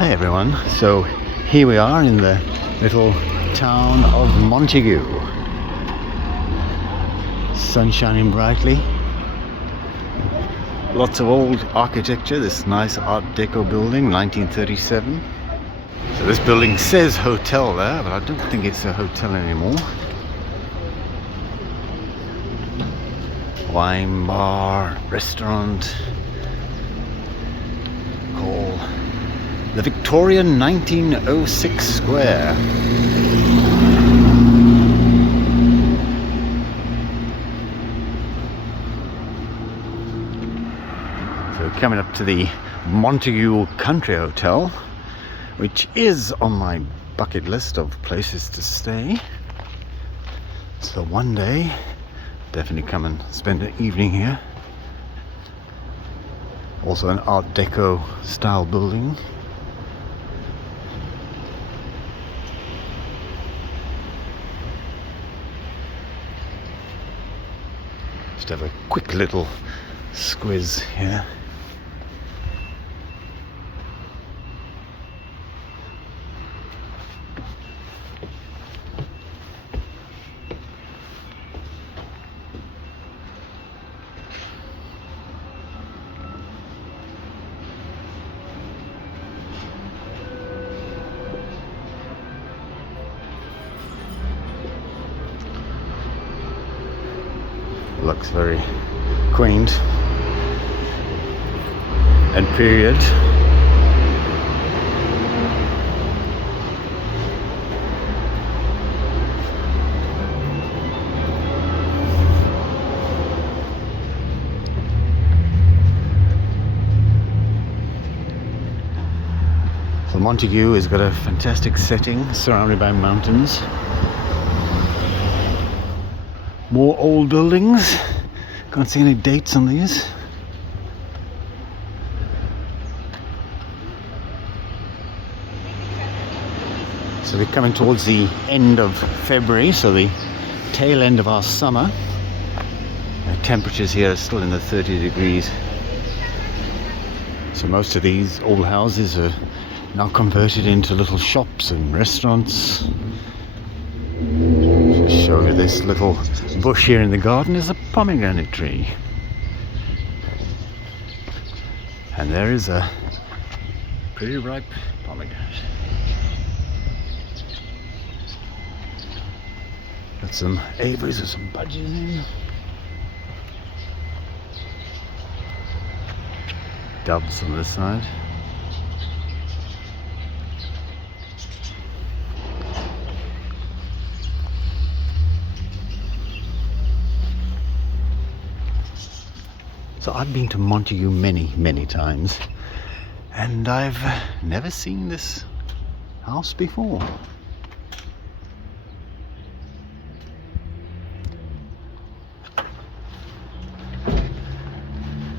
Hi everyone, so here we are in the little town of Montagu. Sun shining brightly. Lots of old architecture, this nice Art Deco building, 1937. So this building says hotel there, but I don't think it's a hotel anymore. Wine bar, restaurant, called the Victorian 1906 Square. So coming up to the Montagu Country Hotel, which is on my bucket list of places to stay. So one day, definitely come and spend an evening here. Also an Art Deco style building. Just have a quick little squiz here. Looks very quaint and period. So Montagu has got a fantastic setting surrounded by mountains. More old buildings. Can't see any dates on these. So we're coming towards the end of February, so the tail end of our summer. The temperatures here are still in the 30 degrees. So most of these old houses are now converted into little shops and restaurants. Just show you this little bush here in the garden is a pomegranate tree. And there is a pretty ripe pomegranate. Got some avies and some budgies in. Doves on this side. So I've been to Montagu many times, and I've never seen this house before.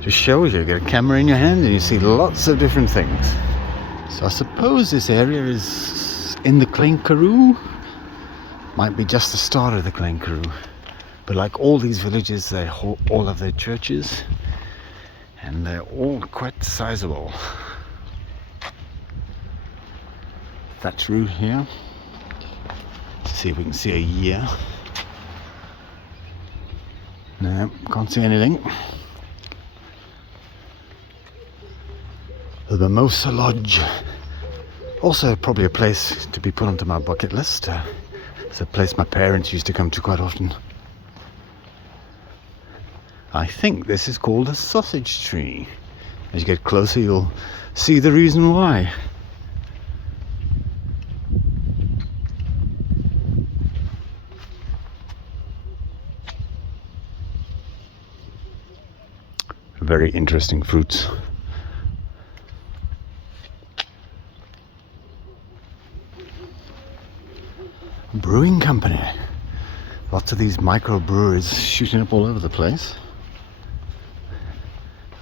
Just shows you get a camera in your hand and you see lots of different things. So I suppose this area is in the KLEIN. Might be just the start of the KLEIN. But like all these villages, they all have their churches. And they're all quite sizable. Thatch roof here. Let's see if we can see a year. No, can't see anything. The Mimosa Lodge. Also probably a place to be put onto my bucket list. It's a place my parents used to come to quite often. I think this is called a sausage tree. As you get closer, you'll see the reason why. Very interesting fruits. Brewing company. Lots of these micro breweries shooting up all over the place.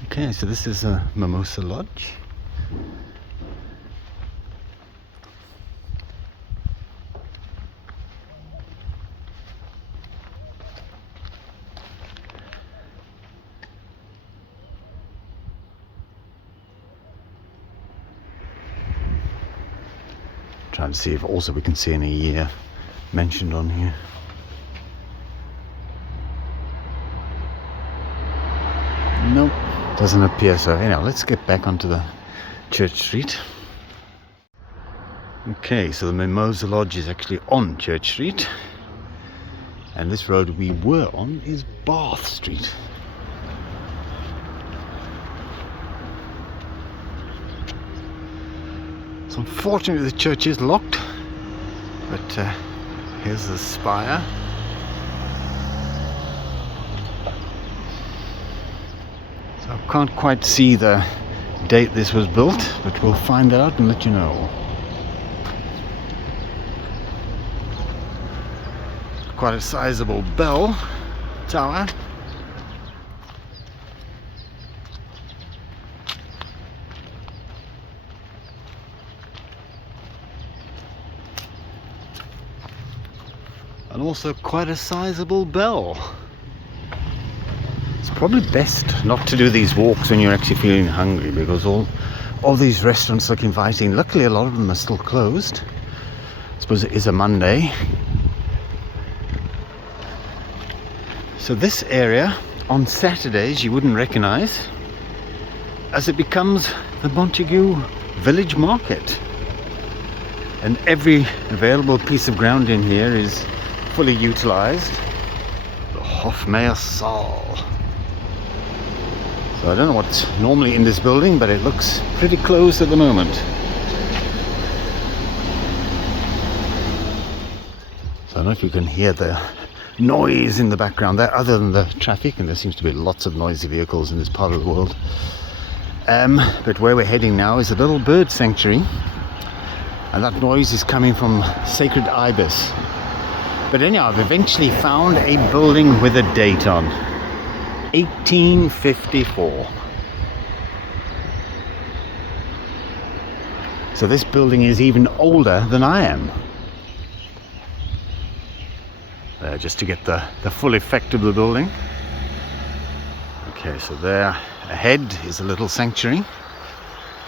Okay, so this is a Mimosa Lodge. Trying to see if also we can see any year mentioned on here. Nope, doesn't appear so. Anyhow, let's get back onto the Church Street. Okay, so the Mimosa Lodge is actually on Church Street, and this road we were on is Bath Street. So unfortunately the church is locked, but here's the spire. So I can't quite see the date this was built, but we'll find out and let you know. Quite a sizable bell tower. And also quite a sizable bell. It's probably best not to do these walks when you're actually feeling hungry, because all these restaurants look inviting. Luckily a lot of them are still closed. I suppose it is a Monday. So this area on Saturdays you wouldn't recognize, as it becomes the Montagu village market, and every available piece of ground in here is fully utilized. The Hofmeyr Saal. So I don't know what's normally in this building, but it looks pretty closed at the moment. So I don't know if you can hear the noise in the background there, other than the traffic, and there seems to be lots of noisy vehicles in this part of the world. But where we're heading now is a little bird sanctuary, and that noise is coming from Sacred Ibis. But anyhow, I've eventually found a building with a date on 1854. So this building is even older than I am. Just to get the full effect of the building. Okay, so there ahead is a little sanctuary.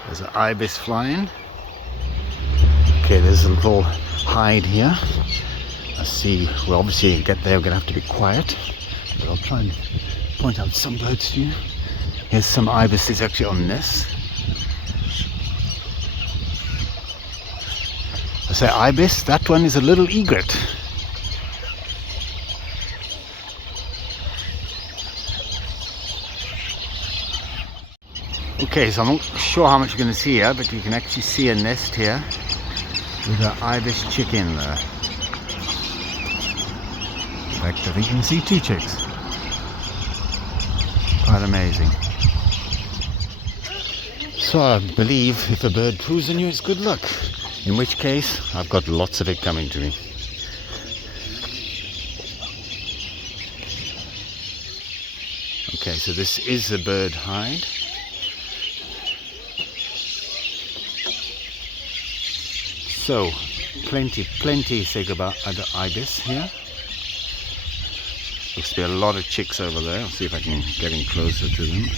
There's an ibis flying. Okay, there's a little hide here. I see, we'll obviously get there, we're going to have to be quiet, but I'll try and point out some birds to you. Here's some ibises actually on nests. I say ibis, that one is a little egret. Okay, so I'm not sure how much you're going to see here, but you can actually see a nest here with an ibis chick in there. In fact, I think you can see 2 chicks. Quite amazing. So I believe if a bird poos on you, it's good luck. In which case, I've got lots of it coming to me. Okay, so this is a bird hide. So, plenty Sacred ibis here. Looks to be a lot of chicks over there. I'll see if I can get in closer to them.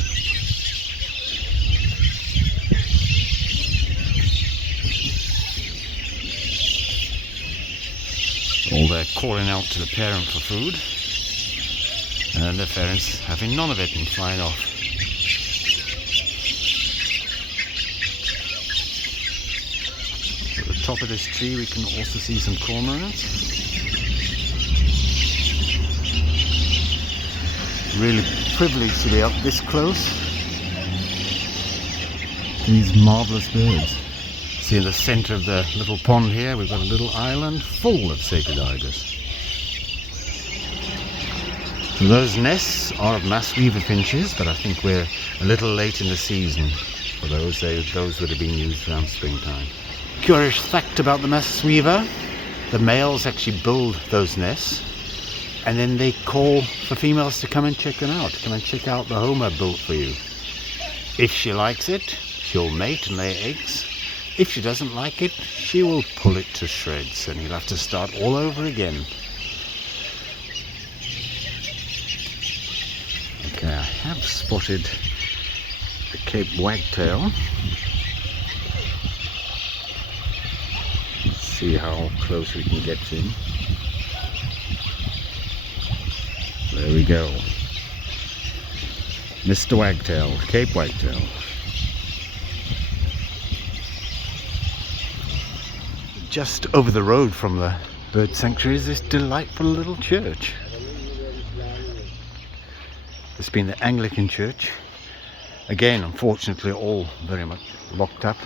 All there calling out to the parent for food, and then the parents having none of it and flying off. At the top of this tree we can also see some cormorants. Really privileged to be up this close to these marvellous birds. See, in the centre of the little pond here we've got a little island full of Sacred ibis. So those nests are of mass weaver finches, but I think we're a little late in the season for those. Those would have been used around springtime. Curious fact about the mass weaver: the males actually build those nests, and then they call for females to come and check them out. Come and check out the home I built for you. If she likes it, she'll mate and lay eggs. If she doesn't like it, she will pull it to shreds, and you'll have to start all over again. Okay, I have spotted the Cape Wagtail. see how close we can get in. There we go. Mr. Wagtail, Cape Wagtail. Just over the road from the bird sanctuary is this delightful little church. It's been the Anglican church. Again, unfortunately, all very much locked up,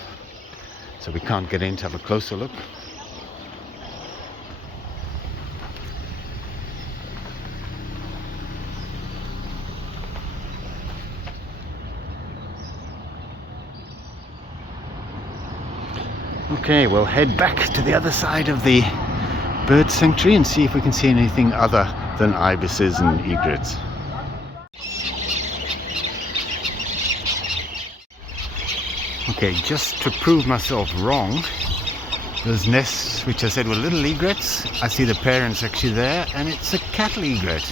so we can't get in to have a closer look. Okay, we'll head back to the other side of the bird sanctuary and see if we can see anything other than ibises and egrets. Okay, just to prove myself wrong, those nests which I said were little egrets, I see the parents actually there, and it's a cattle egret.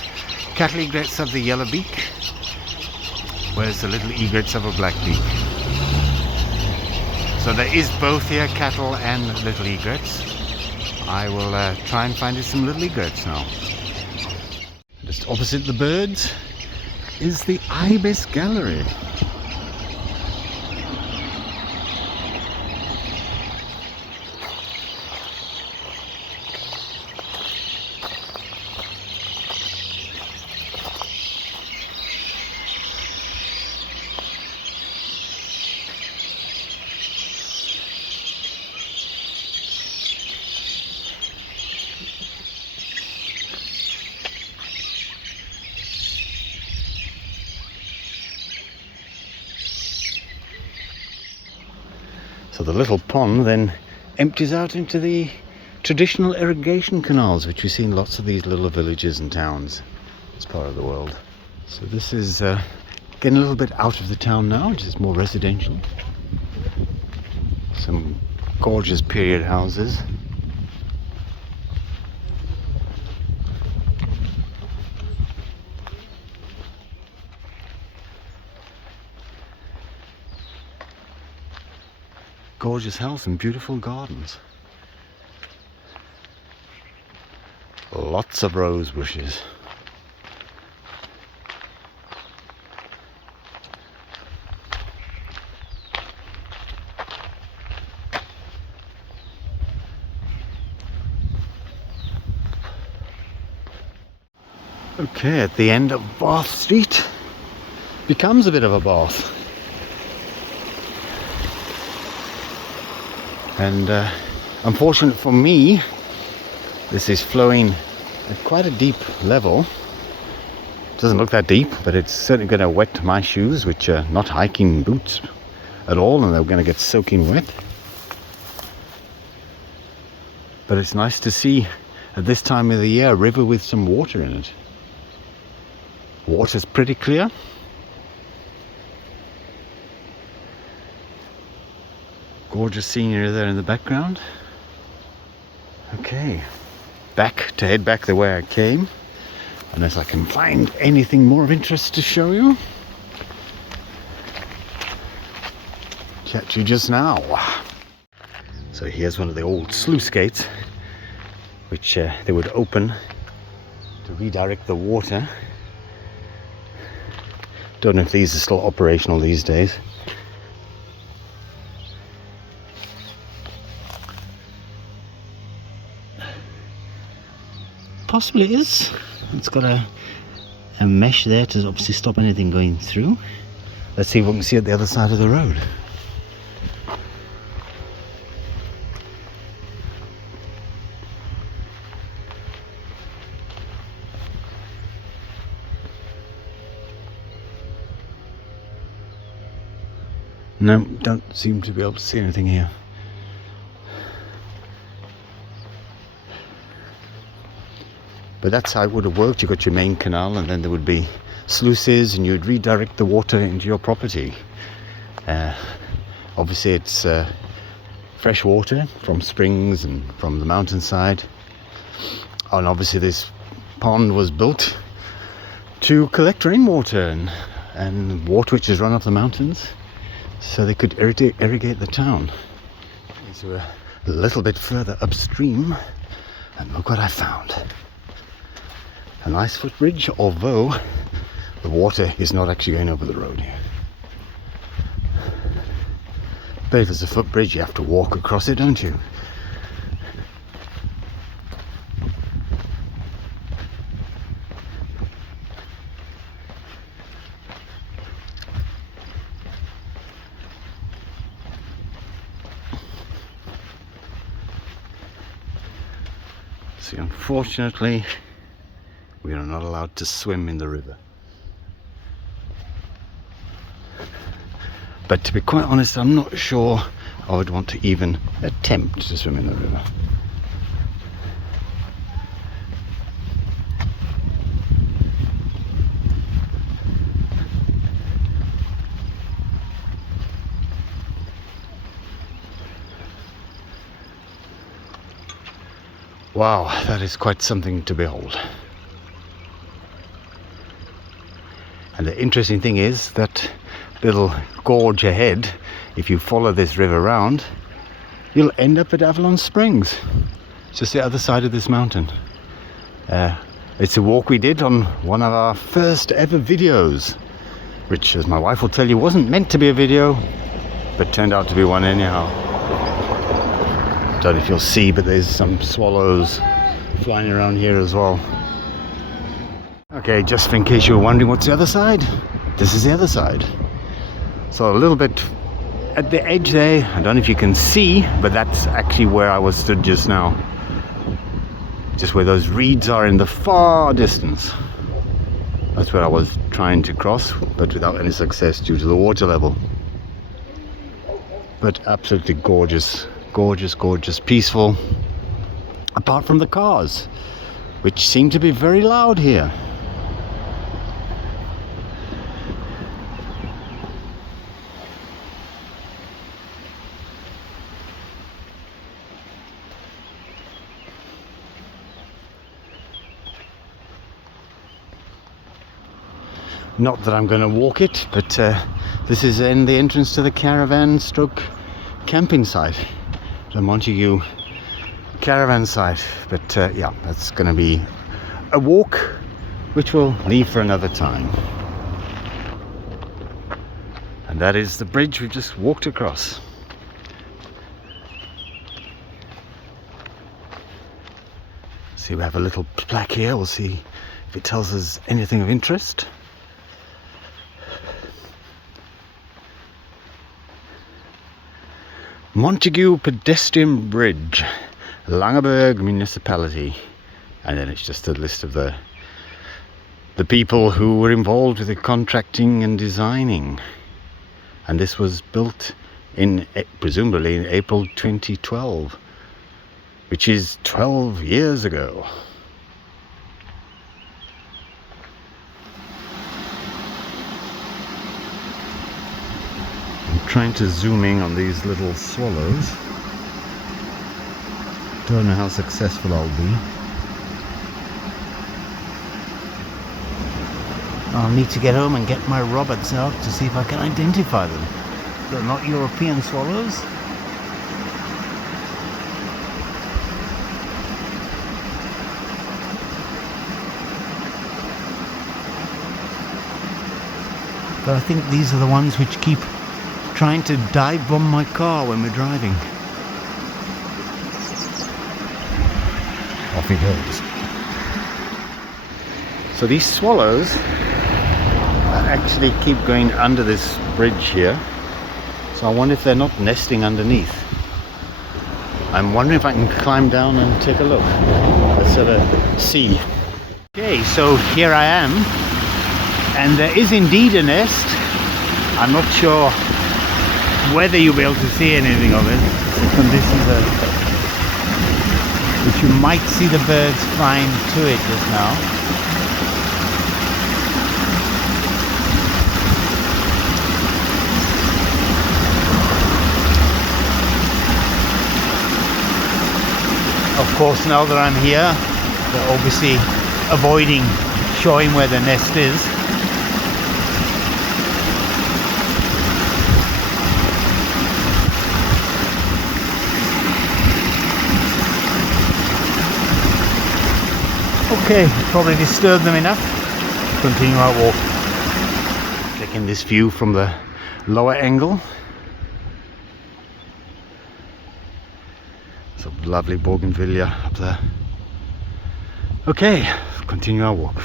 Cattle egrets have the yellow beak, whereas the little egrets have a black beak. So there is both here, cattle and little egrets. I will try and find some little egrets now. Just opposite the birds is the ibis gallery. So the little pond then empties out into the traditional irrigation canals, which we see in lots of these little villages and towns. It's part of the world. So this is getting a little bit out of the town now, which is more residential. Some gorgeous period houses. Gorgeous house and beautiful gardens. Lots of rose bushes. Okay, at the end of Bath Street, becomes a bit of a bath. And unfortunate for me, this is flowing at quite a deep level. Doesn't look that deep, but it's certainly going to wet my shoes, which are not hiking boots at all, and they're going to get soaking wet. But it's nice to see at this time of the year a river with some water in it. Water's pretty clear. Gorgeous scenery there in the background. Okay, head back the way I came, unless I can find anything more of interest to show you. Catch you just now. So here's one of the old sluice gates, which they would open to redirect the water. Don't know if these are still operational these days. Possibly is. It's got a mesh there to obviously stop anything going through. Let's see what we can see at the other side of the road. No, don't seem to be able to see anything here. But that's how it would have worked. You got your main canal, and then there would be sluices, and you'd redirect the water into your property. Obviously it's fresh water from springs and from the mountainside, and obviously this pond was built to collect rainwater and water which is run off the mountains, so they could irrigate the town. These were a little bit further upstream, and look what I found. A nice footbridge, although the water is not actually going over the road here. But if it's a footbridge, you have to walk across it, don't you? See, unfortunately, we are not allowed to swim in the river. But to be quite honest, I'm not sure I would want to even attempt to swim in the river. Wow, that is quite something to behold. And the interesting thing is that little gorge ahead, if you follow this river round, you'll end up at Avalon Springs. It's just the other side of this mountain. It's a walk we did on one of our first ever videos, which, as my wife will tell you, wasn't meant to be a video, but turned out to be one anyhow. Don't know if you'll see, but there's some swallows flying around here as well. Okay, just in case you were wondering what's the other side, this is the other side. So a little bit at the edge there, I don't know if you can see, but that's actually where I was stood just now. Just where those reeds are in the far distance. That's where I was trying to cross, but without any success due to the water level. But absolutely gorgeous, gorgeous, gorgeous, peaceful. Apart from the cars, which seem to be very loud here. Not that I'm going to walk it, but this is in the entrance to the caravan stroke camping site, the Montagu caravan site. But yeah, that's going to be a walk which we'll leave for another time. And that is the bridge we just walked across. See, we have a little plaque here. We'll see if it tells us anything of interest. Montagu Pedestrian Bridge, Langeberg Municipality, and then it's just a list of the people who were involved with the contracting and designing. And this was built in presumably in April 2012, which is 12 years ago. Trying to zoom in on these little swallows. Don't know how successful I'll be. I'll need to get home and get my Roberts out to see if I can identify them. They're not European swallows. But I think these are the ones which keep trying to dive bomb my car when we're driving. Off he goes. So these swallows actually keep going under this bridge here. So I wonder if they're not nesting underneath. I'm wondering if I can climb down and take a look. Let's have a see. Okay, so here I am, and there is indeed a nest. I'm not sure whether you'll be able to see anything of it. The conditions are, but you might see the birds flying to it just now. Of course, now that I'm here, they're obviously avoiding showing where the nest is. Okay, probably disturbed them enough. Continue our walk. Taking this view from the lower angle. Some lovely bougainvillea up there. Okay, continue our walk.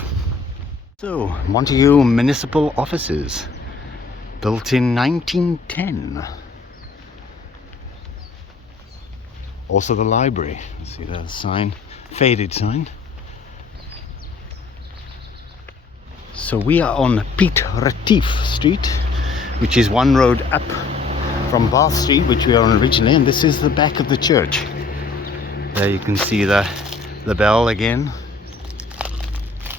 So, Montagu Municipal Offices, built in 1910. Also the library. See that sign, faded sign. So we are on Piet Retief Street, which is one road up from Bath Street, which we are on originally, and this is the back of the church. There you can see the bell again.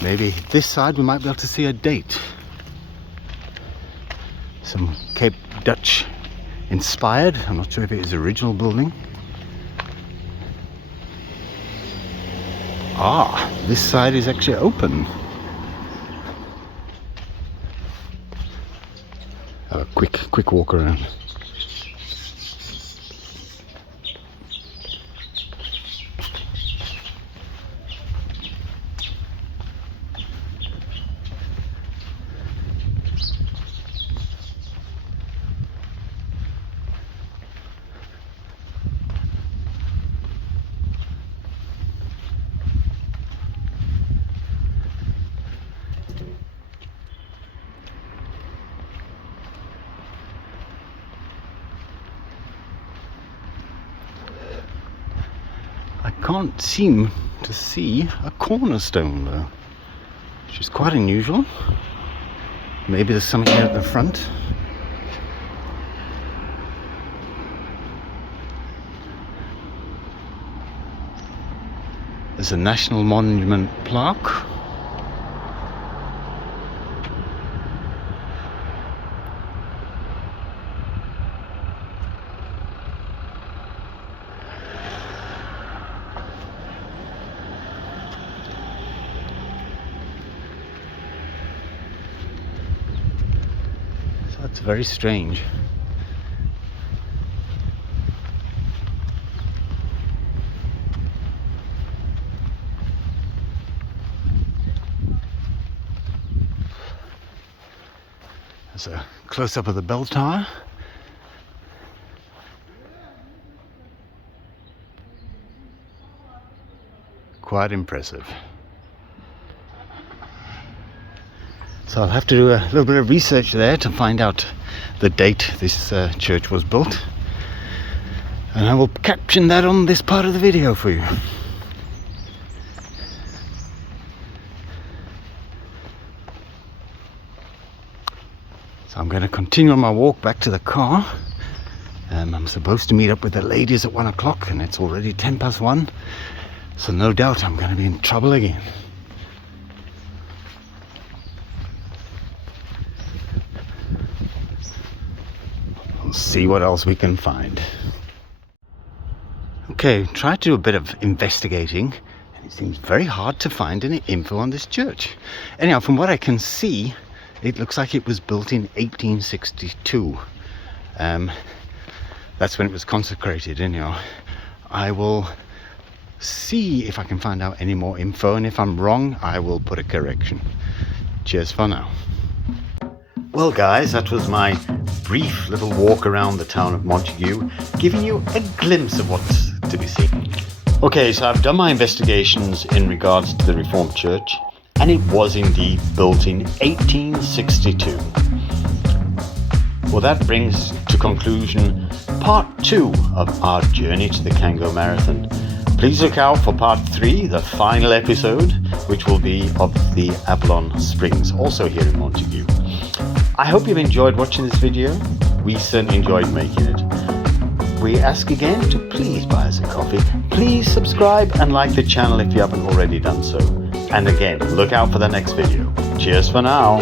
Maybe this side we might be able to see a date. Some Cape Dutch inspired. I'm not sure if it is the original building. Ah, this side is actually open. Have a quick walk around. I can't seem to see a cornerstone though, which is quite unusual. Maybe there's something here at the front. There's a National Monument plaque. That's very strange. There's a close-up of the bell tower. Quite impressive. So I'll have to do a little bit of research there to find out the date this church was built, and I will caption that on this part of the video for you. So I'm going to continue on my walk back to the car. I'm supposed to meet up with the ladies at 1 o'clock and it's already 1:10, so no doubt I'm going to be in trouble again. See what else we can find. Okay, tried to do a bit of investigating and it seems very hard to find any info on this church. Anyhow, from what I can see, it looks like it was built in 1862. That's when it was consecrated. Anyhow, I will see if I can find out any more info, and if I'm wrong I will put a correction. Cheers for now. Well guys, that was my brief little walk around the town of Montagu, giving you a glimpse of what's to be seen. Okay, so I've done my investigations in regards to the Reformed Church, and it was indeed built in 1862. Well, that brings to conclusion part 2 of our journey to the Cango Marathon. Please look out for part 3, the final episode, which will be of the Avalon Springs, also here in Montagu. I hope you've enjoyed watching this video. We certainly enjoyed making it. We ask again to please buy us a coffee. Please subscribe and like the channel if you haven't already done so. And again, look out for the next video. Cheers for now.